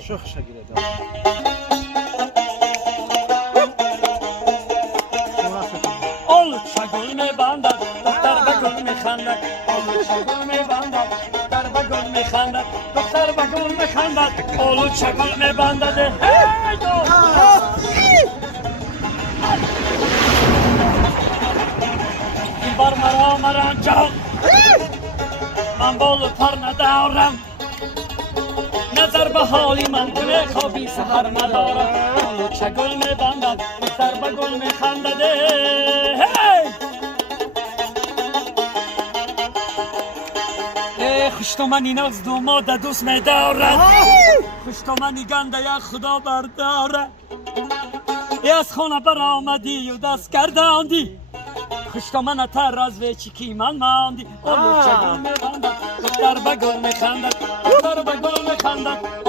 شوخ شگیره دار. اول چگل میبندد دختر به گل میخندد اول چگل میبندد دختر به گل میخندد دختر به گل میخندد اول چگل میبندد هی دو این بار مرا جان من بال و پر ندارم نظر به حالی من کنه خوابی سحر ندارم اولو چگل میبندد دختر به گل میخندد هی خوش تو منی ناز دوماد دوست میدارد خوش تو منی گنده یک خدا بردارد ای از خونه برآمدی و دست گرداندی خوش تو من تر از ویچی من ماندی اولو چگل میبندد دختر به گل میخندد دختر به گل میخندد